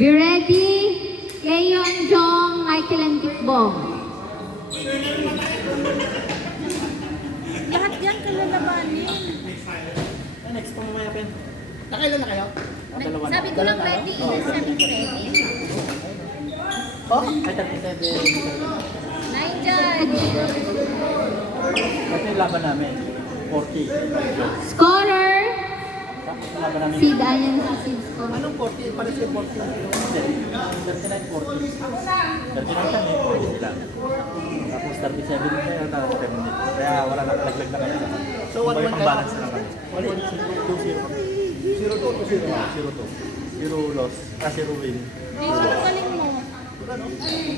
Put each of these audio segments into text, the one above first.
Be ready. Leon, Jong, Michael, and Tikbong. Lahat yan kalalabanin. Next pa mamaya pen. Nakailan na kayo? Dalawa na. Sabi ko lang ready. Sabi ko ready. Oh, ay 37. 9 judge. Ito yung laban namin. 40. Scorer. Laban namin. Si Dayan sa Sid score. Anong 40? Pares yung 40. 39, 40. 39 kami, 40 sila. Tapos 37 kayo na 10 minutes. Kaya wala na, laglag na kami. So, 1-1 kayo? Balance na lang kami. 2-0. 0-2. 0 loss. 0 win. Dito, ang galing mo.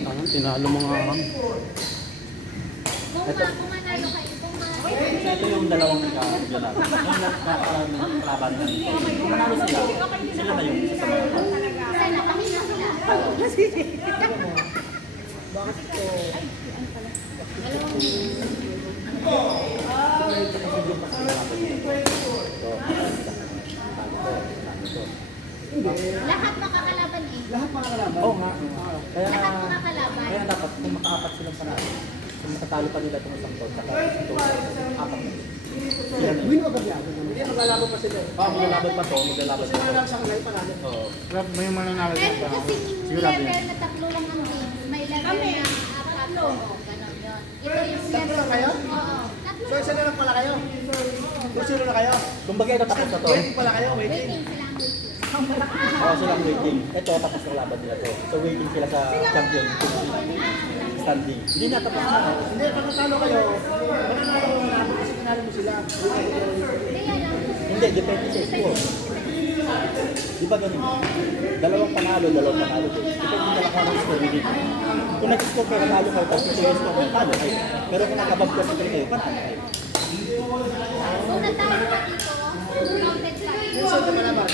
Ano, tinalo mo nga kami. Kung manalo kayo, Ito yung dalawang nagkakaroon natin. Yung kalaban natin. Kung manalo sila, sila na yung isa sa mga kasi nakahina sila. Lahat makakalaban eh. Lahat makakalaban? Oo nga. Lahat makakalaban. Kaya dapat kung makaapat silang panalo, kung matatalo pa nila itong isang taon, saka ito, apat na. Win o gabyado naman? Hindi, maglalaban pa sila. Maglalaban pa to, maglalaban pa to. Sila lang sa kanila panalo. Oo. May mananalo Pero kasi level na tatlo lang ang games. May level Kami. na tatlo. Ganon yun. Ito yung Tatlo level. lang kayo? Oo. Tatlo So, isa na lang pala kayo? Kung sino na kayo? Kumbaga ito tapos na to. Waiting pala kayo, waiting. Waiting sila ang waiting. Oo, silang waiting. Ito, tapos ng laban nila to. So, waiting sila sa champion. Standing. Hindi na, tapos na. Hindi, pag natalo kayo, mananalo mo na kasi kinalo mo sila. Kaya lang. Hindi, depende sa score. Di ba ganun? Dalawang panalo. Depende na lang kung anong score nila. Kung nag-score kayo, panalo kayo, tapos ito yung score, panalo kayo. Pero kung nakabag ko sa kayo, panalo kayo. Kung natalo ka dito, counted ka. Minsan naman naman.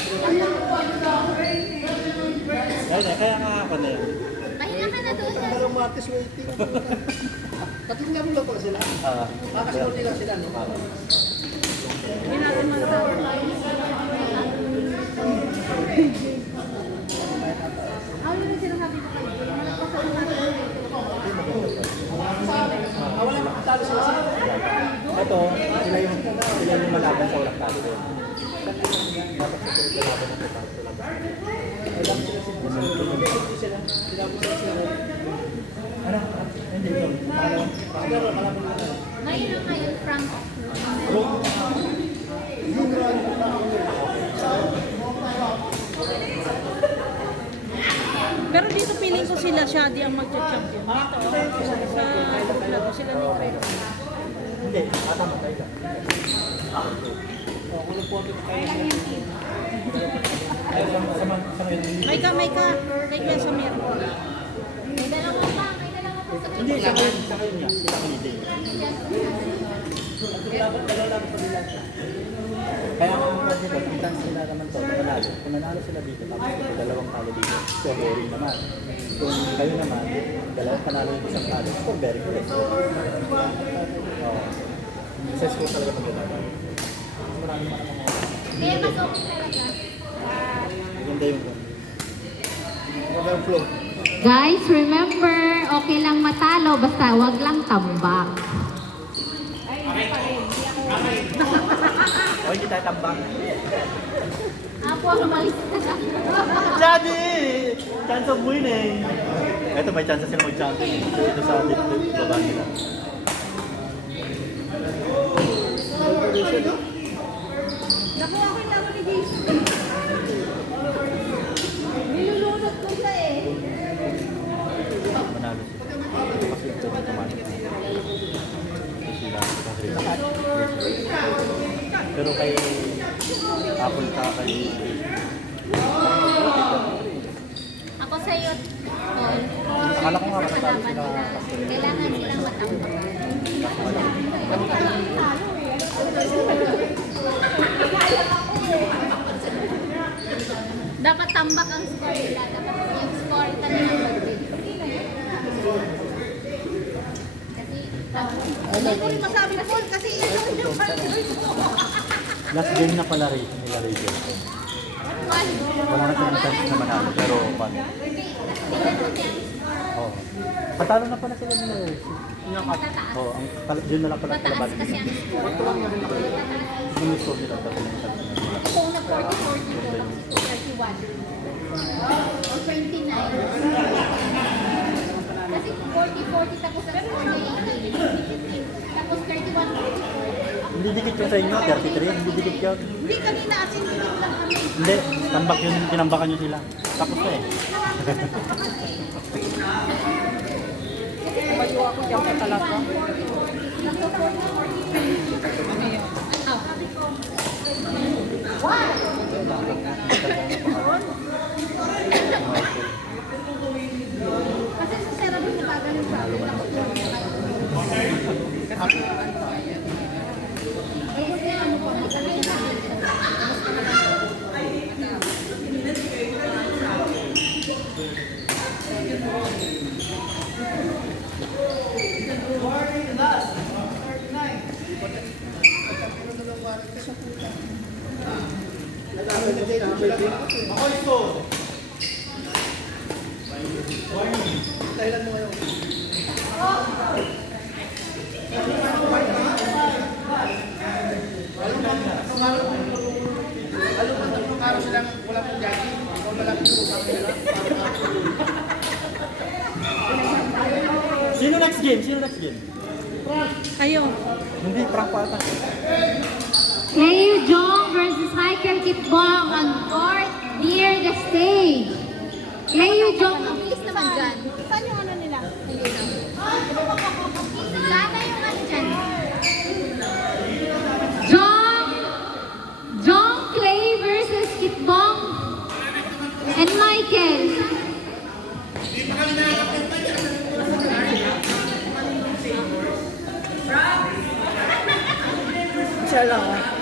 Kaya nga ako na yun. Pahinga ka na doon. Dalawang artist waiting. Tatlong laro lang pala sila. Kakasunod nila sila, no? Hindi natin matalo. Ano yung sinasabi ko kayo? Malagpasan natin. Wala na talo sila sila. Ito, sila yung malaban sa walang talo din. Dapat sa sila laban ng talo sila. Alam sila sila. Ano? Hindi yun. Kalaban nila. Ngayon ang ngayon, from Pero dito feeling ko sila Shadi ang magcha-champion. Dito, sa group na to, sila ni Trey. Hindi, tama tayo ka. Kung nagpunto tayo sa ngayon. May ka. Take yan sa meron. may dalawa pa sa Hindi, sa ngayon niya. Sila ang leading. Kaya kung pwede ko, kita sila naman to, nanalo. Kung nanalo sila dito, tapos ito, dalawang talo dito. So, boring naman. Kung kayo naman, dalawang panalo yung isang talo. So, very good. Successful talaga pag-ganawa. Marami pa naman. Kaya mas okay talaga. Maganda yung flow. Guys, remember, okay lang matalo, basta wag lang tambak. O, hindi tayo tambang. Apo ang umalis na siya. Daddy! Chance of winning! Ito, may chance sila mag-champion. Ito sa baba nila. Nakuha ko yung laro ni Jason. Nilulunod ko siya eh. Manalo sila. Kasi ito na tumanin. Ito sila. Pero kay Apple ka kay... Ako sa'yo, Paul. Akala ko nga matalo Kalaban sila. nila. Kailangan nilang matambak. Dapat tambak ang score nila. Dapat yung score kanila mag-win. Kasi, Hindi ko rin masabi Paul kasi ito yung partners mo. Last game na pala rin nila Rachel. Wala na silang chance na manalo, pero paano? Oo. Patalo na pala sila nila eh. Oo, yun na lang pala kalaban nila. Yung score nila, tapos yung chance nila. Kung na 40-40 31. Or 29. Kasi 40-40 tapos ang score na 18. Tapos 31-44. Hindi dikit yung sa inyo, 33, hindi dikit yun. Hindi kanina asin dikit lang kami. Hindi, tambak yun, tinambakan nyo sila. Tapos na eh. Tumayo ako dyan pa talaga. Kasi sa Cerro sa bagal yung Sino next game? Sino next game? Ayun. Hindi, prank pa ata. Leo Jong versus Hiker Kitbong on court near the stage. Leo Jong, ang bilis naman dyan. Saan yung ano nila? Sana yung ano dyan? Jong, Jong Clay versus Kitbong and Michael. Siya lang ah.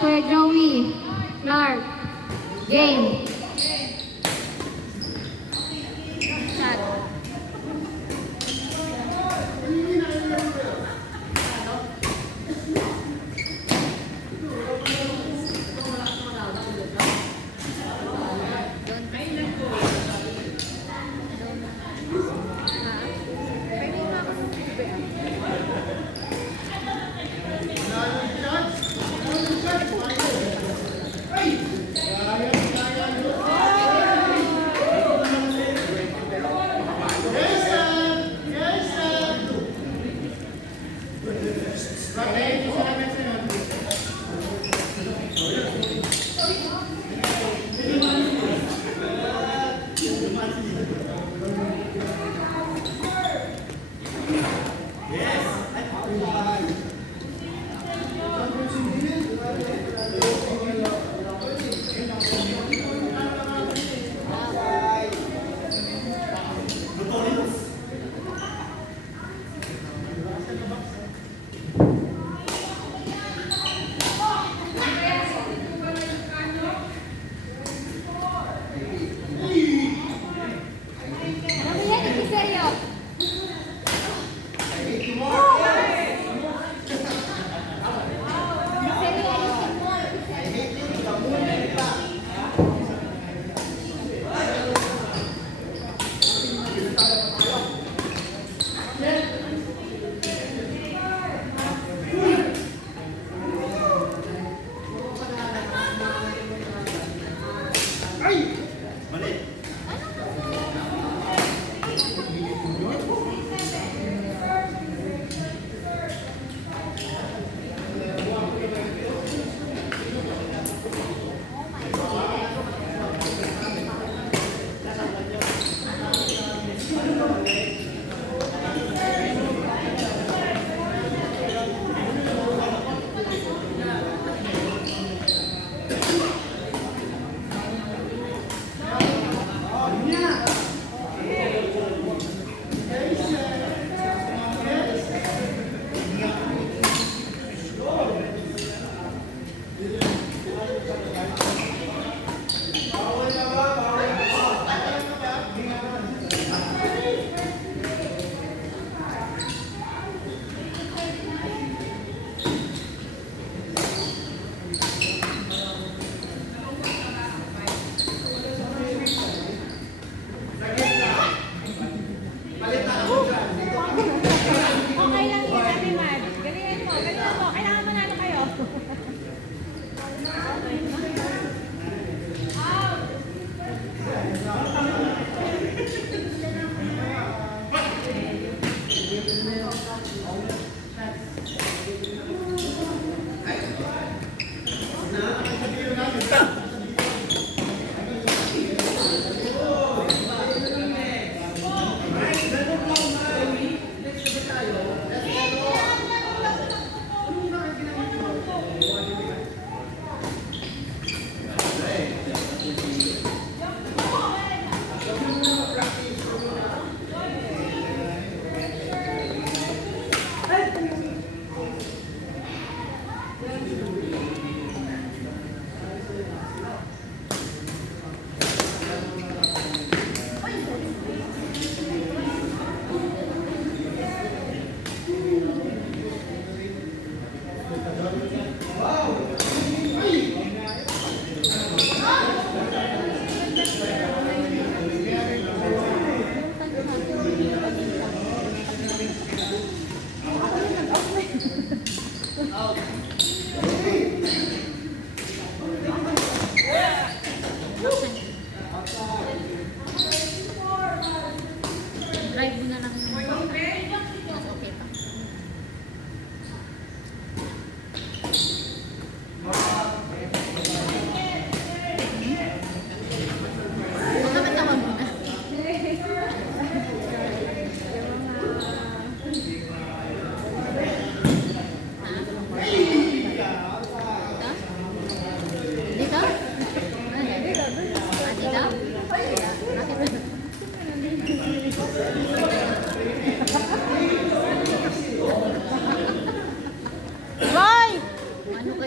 Kuya Joey. Clark. Game. Shot.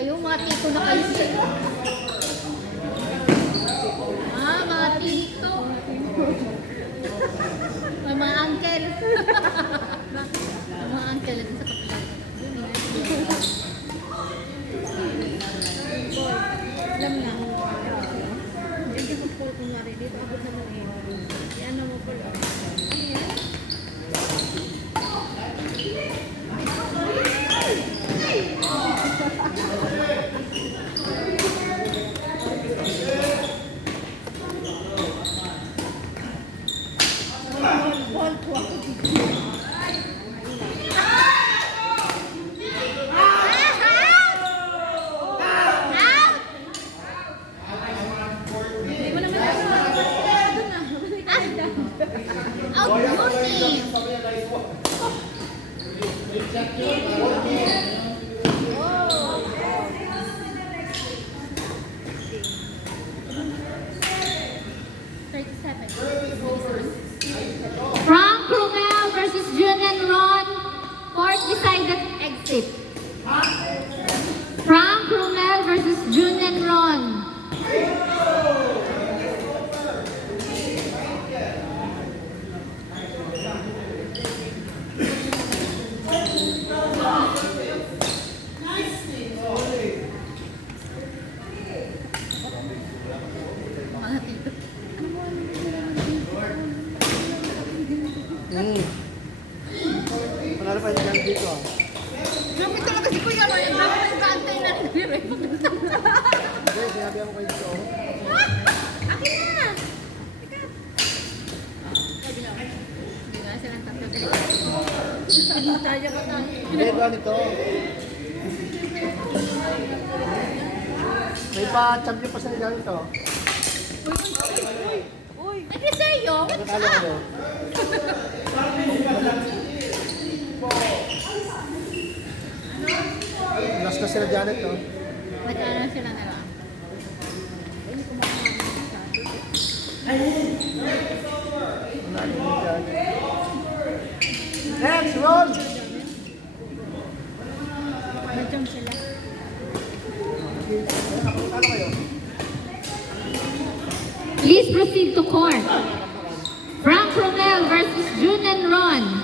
kayo, mga tito na kayo. Mga tito. May mga uncle. Mga uncle din sa kapila. Alam na. Hindi ko po kung nari dito. Abot na mo eh. Yan na mo pala. Ball po ako. Hindi mo naman doon na. Out beauty! Frank Romel versus Jun and Ron. Court decided exit. Frank Romel versus Jun and Ron. Panalo pa yung gang dito. Lumit talaga si Kuya Roy. Ang dami ng kaantay na nagbiroy. Hindi, sinabi ako kayo dito. Akin na! Hindi nga silang tatlo. Pinutaya ka na. Hindi, ito nito. May pa-champion pa sa nila nito. Uy! Hindi sa'yo. Natalo kayo. Last na sila Janet, no? Magkano sila na lang? Nanalo yung Janet. Next, roll! Nag-jump sila. Napakatalo kayo. Please proceed to court. Frank Romel versus Jun and Ron.